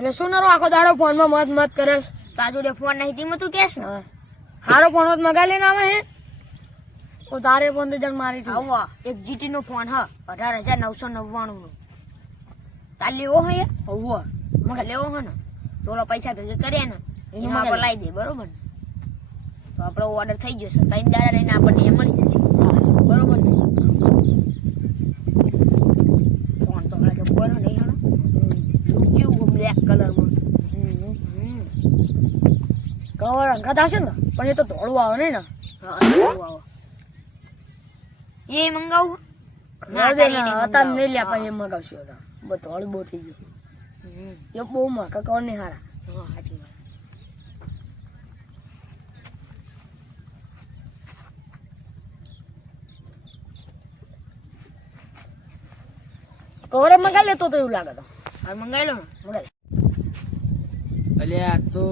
એટલે શું નરો આખો દાડો ફોનમાં મત મત કરે તાર જોડે ફોન નહીં તીમાં તું કેસ ને હારો ફોન જ મગા લઈને આવે હે તો તારે ફોન તો જન મારી થી આવો એક જીટી નો ફોન હ 18,999 નો તાર લેવો હે હોવો મગા લેવો હે ને તોલો પૈસા ભેગા કરે ને એનું આપણે લાવી દે બરોબર ને તો આપણો ઓર્ડર થઈ ગયો છે 3 દાડા રહીને આપણને એ મળી જશે બરોબર ને ફોન તો હળા જબર નહીં હળા જેવું બ્લેક કલરમાં કવર અંકાત આવશે ને પણ એ તો ધોળું આવે નહીં ને હા આવો એ મંગાવું અત્યારે નહીં લ્યા પણ એ મગાવશે ધોળું બહુ થઈ ગયું એ બહુ માકા કવર નહીં હારા હા સાચી વાત કવરે મગા લેતો તો એવું લાગે તો હવે મંગાવી લો ને મગાઈ અલ્યા આ તો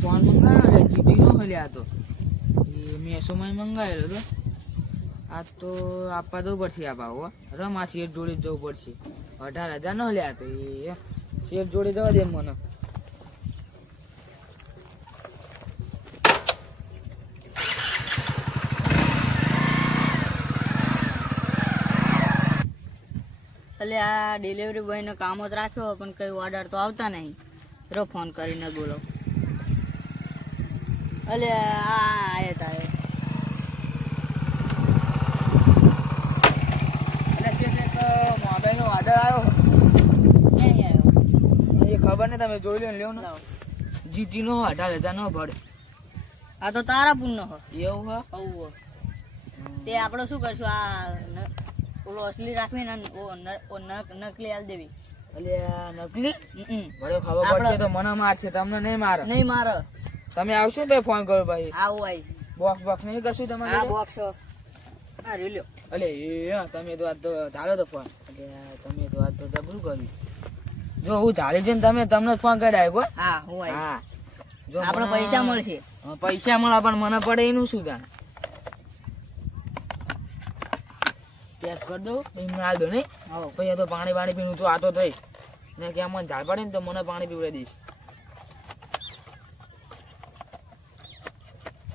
ફોન મંગાવ્યો લે જીટી નો હલ્યા તો એ મેસોમાં મંગાવેલો તો આ તો આપવા જવું પડશે આ ભાવ રમા શેઠ જોડે જવું પડશે 18,000 નો હલ્યા તો એ શેઠ જોડે જવા દે મને એટલે આ ડિલિવરી બોયને કામ જ રાખ્યો પણ કઈ ઓર્ડર તો આવતા નહીં રો ફોન કરીને બોલો એટલે આ આયે તારે એટલે શેઠ એક મોબાઈલનો ઓર્ડર આવ્યો ક્યાં આવ્યો એ ખબર ને તમે જોઈ લો ને લ્યો ને જીટી નો 18,000 નો ભરે આ તો તારા પૂનનો હો એવું હે આવું તે આપણે શું કરશું આ ઓલો અસલી રાખવીને નકલી હાલ દેવી અલ્યા નકલી હમ મને ખબર પડશે તો મને મારશે તમને નહીં મારે નહીં મારો તમે આવશો ને ભાઈ ફોન કરો ભાઈ આવું આવીશ બોક્સ બોક્સ નહીં કરશું તમારે આ બોક્સ આ રીલ્યો અલે એ તમે તો આજ તો ધારો તો ફોન એટલે તમે તો આજ તો જબરું કર્યું જો હું ધારી જઈને તમને ફોન કરાય કો હા હું આવીશ હા જો આપણે મને- પૈસા મળશે હા, પૈસા મળે પણ મને પડે એનું શું જાણે પેક કરી દઉં પછી હાલ દો નહીં પછી તો પાણી પાણી પીનું તો આતો થઈશ ને કે મને ઝાડ પડે ને તો મને પાણી પીવડાવી દઈશ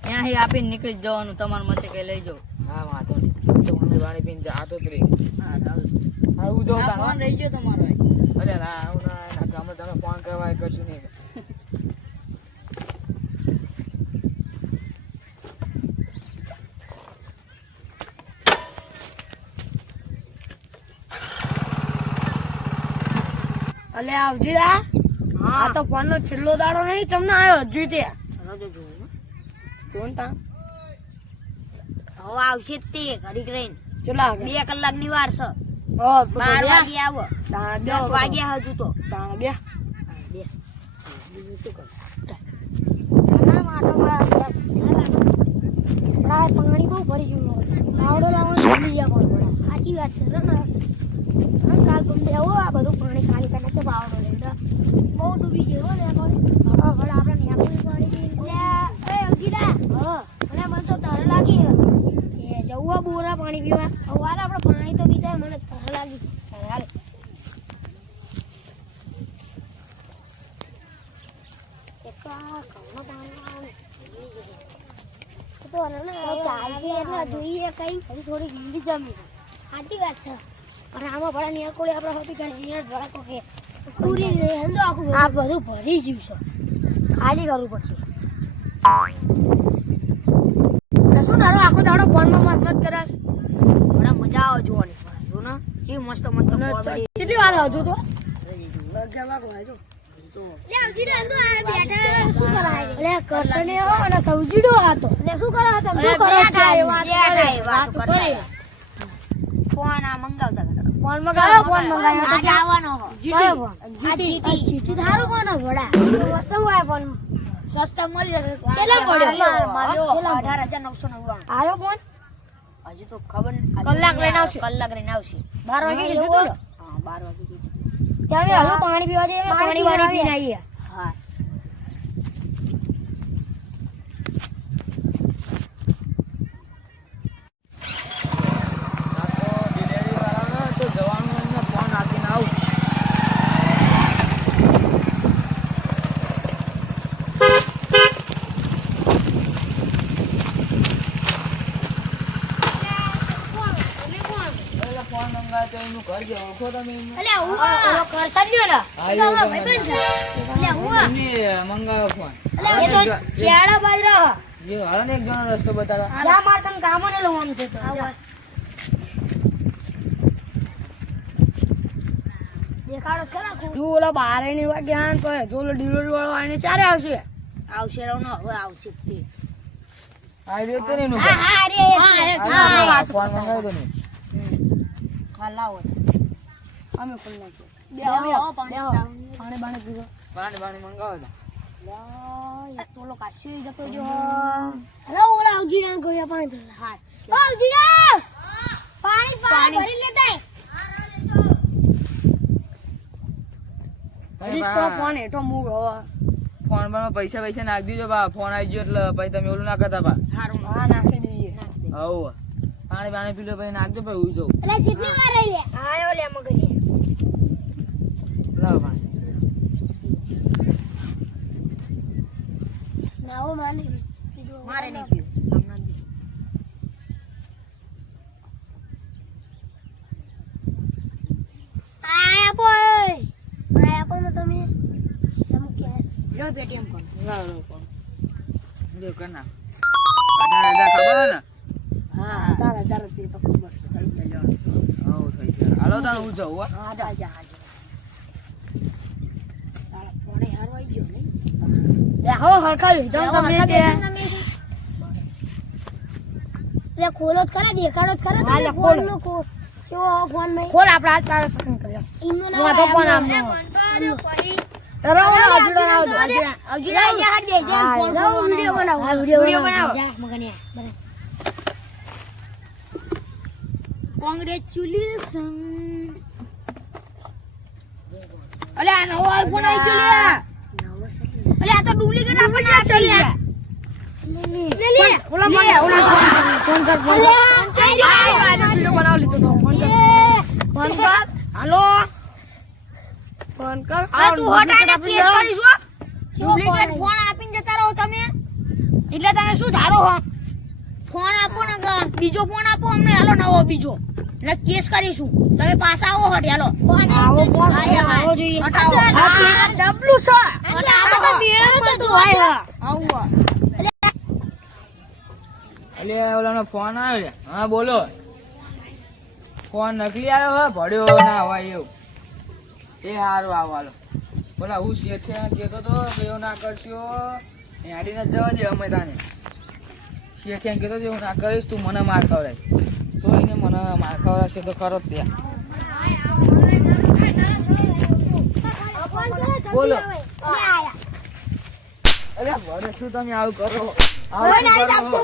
ત્યાંથી આપીને નીકળી જવાનું તમારા મતે કઈ લઈ જાઓ હા વાંધો નહીં તો પાણી પાણી પીને આતો જ રહી આવું જો આ ફોન રહી ગયો તમારો અરે ના આવું ના ગામડે તમે ફોન કરવા કશું નહીં અલે આવજીડા આ તો ફોન નો છેલ્લો દાડો નહીં તમને આવ્યો હજુ તે રજો જોઉં જોન તા હવે આવશે જ તે ઘડીક રહીને ચલા 2 કલાકની વાર છે હા તો 12 વાગે આવો તાણા 10 વાગ્યા હજુ તો તાણા બે બીજું શું કરું પાણી બહુ ભરી ગયું આવડો લાવવાનું ભૂલી ગયા કોણ પડે સાચી વાત છે ને કાલ ગમે આવો આ બધું પાણી ખાલી કરીને તો બાવડો લઈને બહુ ડૂબી ગયો ને હા હવે આપણે નેકું પાણી પીને એ અજીડા હા મને મન તો તર લાગી એ જવું બોરા પાણી પીવા હવારે આપણે પાણી તો પીતા મને તર લાગી હાલ એકા કમનો પાણી આવે તો ને ચાલતી એટલે જોઈએ કઈ થોડી ગીલી જમી સાચી વાત છે અને આમાં ભડા નિયકોળી આપણે હોતી ગઈ ભડા કે પૂરી હંદો આખું આ બધું ભરી ગયું છે ખાલી કરવું પડશે એટલે શું તારો આખો દાડો ફોનમાં મત મત કરાશ ભડા મજા આવે જોવાની જો ને જે મસ્ત મસ્ત કેટલી વાર હજુ તો શું કરાય એટલે કરશને અને સૌજીડો હતો શું કરો તમે શું કરો વાત કરે ફોન આ મંગાવતા હતા ફોન મગાવ્યો ફોન મગાવ્યો આજે આવવાનો હો કયો ફોન જીટી ધારું કોનો વડા વસ્તુ હોય ફોન સસ્તા મળી રહે છેલ્લા પડ્યો માલ્યો છેલ્લા 18,999 આવ્યો ફોન હજુ તો ખબર કલાક રહીને આવશે. કલાક રહીને આવશે 12 વાગે કીધું તું ને હા 12 વાગે કીધું. ત્યારે હાલો પાણી પીવા જઈએ પાણી વાળી પીને આવીએ હા ભાઈ ઓળખો તમે એમને? અલ્યા હું ઓલો કરશન રહ્યો ને હા, તો એવું ભાઈ તમે. બન છે અલ્યા હું એમને મંગાવ્યો ફોન. એ તો ચેડા બાજરા જે હાલો ને એક જણો રસ્તો બતાવ્યો. જા માર તને કામો ને લઉં આમ છે તો દેખાડો ખરા ખૂબ તું ઓલા બારે ની વાગ્યા તો જો ઓલો ડિલિવરી વાળો આઈને ચારે આવશે આવશે રવનો હવે આવશે તે આ રહ્યો તો ને એનું હા ફોન. હા અરે આ ફોન મંગાવ્યો તો ને. હા લાવો અમે ખોલ નાખ્યો બે હવે પાણી સાવ પાણી બાણે પીવો પાણી મંગાવ્યો તો. એક તો ઓલો કાશી જતો જો હેલો ઓલા આવજીરાન કોયા પાણી પીલા હા આવજીરા પાણી ભરી લેતા ભાઈ તો ફોન હેઠો મૂક હવે ફોન પર પૈસા નાખી દીધો બા. ફોન આવી ગયો એટલે પછી તમે ઓલું ના કરતા બા. હારું હા નાખી દઈએ હવ પાણી પી લો પછી નાખજો પછી ઉઈ જાઉં. એટલે જેટલી વાર રહી લે આયો લે મગની લાવો પાણી. નાવો માને મારે નહીં પીવું હમણાં જ. આયા બોય ને તમે કે લો પેટીએમ કોણ લાવો કોણ જો કર નાખ. 18,000 ખબર હે ને? હા તારા તારા તે તો ખબર છે થઈ ગયા હવ થઈ ગયા. હાલો તાણ હું જાઉં હો. હા જા જા હા તારા ફોને હારો આવી ગયો નહીં લે હો હરખાયું તો તમે કે એટલે ખોલો જ ખરા દેખાડો જ ખરા હા, લે, તમે ખોલો. ફોન નો કેવો ફોન માં ખોલ આપણે આજ તારા સકન કર્યો ઇમનો હું તો ફોન આમનો રવા અજુડા આવજો આવજીરા જા હાડ દે જા ફોન વિડિયો બનાવો હા વિડિયો બનાવો જા મગની કોંગ્રેચ્યુલેશન અલે આ નવો આઈફોન આવી ગયો લે અલે આ તો ડુપ્લિકેટ આપણને આપી ગયા લે લે ઓલા ફોન કર ફોન વિડિયો બનાવ લીધો તો ફોન કર હાલો ફોન કર આ તું હટાઈને કેસ કરીશ હો ડુપ્લિકેટ ફોન આપીને જતા રહો તમે એટલે તમે શું ધારો હો ફોન આપો ને બીજો ફોન આપો અમને હાલો નવો બીજો એટલે કેસ કરીશું તમે પાછા આવો હટ હાલો આવો ફોન આવો જોઈએ હટાવો આ ડબલું છે એટલે આ તો મેળા બધું હોય આવો અલે ઓલાનો ફોન આવ્યો લે. હા બોલો. ફોન નકલી આવ્યો હે ભડ્યો ના હોય એવું. એ હારું આવો હાલો. બોલા હું શેઠે કહેતો તો કે એવું ના કરશો એ હાડીને જવા દે અમે તાને. શેઠે કહેતો તો એવું ના કરીશ તું મને માર ખવડાય. તો એને મને માર ખવડાવશે તો ખરો જ ત્યાં. બોલો. અરે ભડે શું તમે આવું કરો? આવું શું કરો?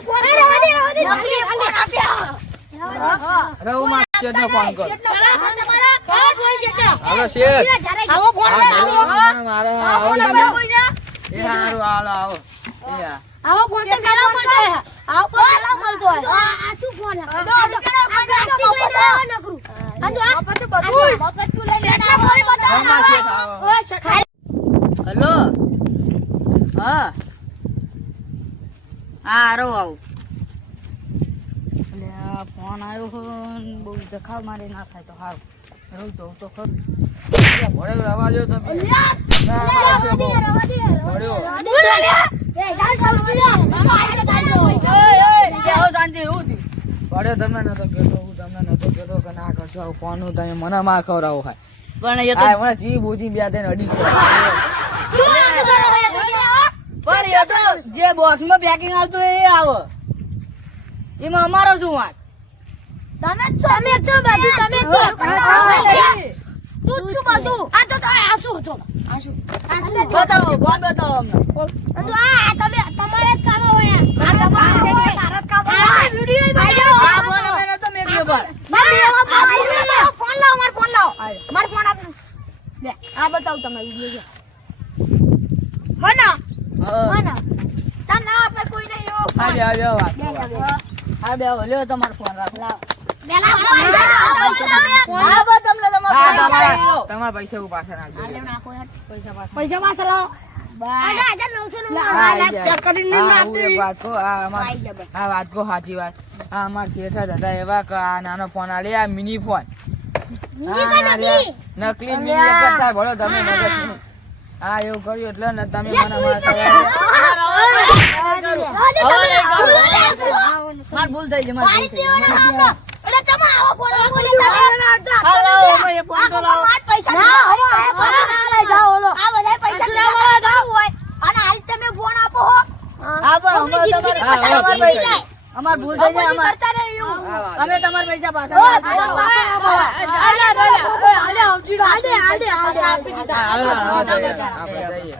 રહું માં શેઠને ફોન કરો. હાલો શેઠ. આવો ફોન મારે આવો તમે. એ હારું હાલો આવો. એ હા. આવો ફોન તો મેળા મળતો હે આવો ફોન મેળા મળતો હે આ શું ફોન મફત તો બધું શેઠને ફોન બતાવો હા, માં શેઠ આવો. હલો હા હારો આવું એટલે આ ફોન આવ્યો હો ને બહુ દેખાવ મારે ના થાય તો સારું રહું જવું તો ખરું ભડે રવા દો તમે. ભડે તમને નતો કહેતો હું તમને નતો કહેતો કે ના કરશો આવું ફોન હું તમે મને માર ખવડાવો ખાય. પણ એ તો આ હમણાં જી બુજી બે દઈને અડી છે. પણ એ તો જે બોક્સમાં પેકિંગ આવતું એ આવો એમાં અમારો શું વાત તમે છો બધું તમે છો તું શું બધું આ તો આ શું હતો આ શું બતાવો ફોન બતાવો અમને આ તમે તમારે જ કામ હોય આ તમારા તારા જ કામ આ વિડિયો આ ફોન અમે નતો મેક્યો પણ ફોન લાવો માર ફોન આપ લે આ બતાવ તમે વિડિયો મને હા. તા ના આપણે કોઈ નહીં એવો આજે વાત હા બે લ્યો તમારો ફોન રાખો હા હા બસ તમને તમારો ફોન તમારા લ્યો. તમારા પૈસા હું પાછા નાખજો. પૈસા પાછા લાવો હા, હું એક વાત કહું, આ વાત કહું સાચી વાત. આ અમારા શેઠ જ હતા એવા કે આ નાનો ફોન આલે આ મિની ફોન નકલી મિની એક જ થાય ભલો તમે મગજ હા એવું કર્યું એટલે ને તમે મને માર ભૂલ થઈ ગઈ, માર ભૂલ થઈ ગઈ. એટલે ચમા આવો ફોન હાલો, અમે એ ફોન તો લાવો. પૈસા ના લઈ જાઓ ઓલો આ બધા પૈસા ભેગા હોય અને આ રીતે તમે ફોન આપો હો હા, પણ અમે તમારે હા, હા, અમાર ભૂલ થઈ ગઈ. અમાર ભૂલ થઈ જાય. અમાર કરતા નહીં અમે તમારા પૈસા પાછા આપણે જઈએ.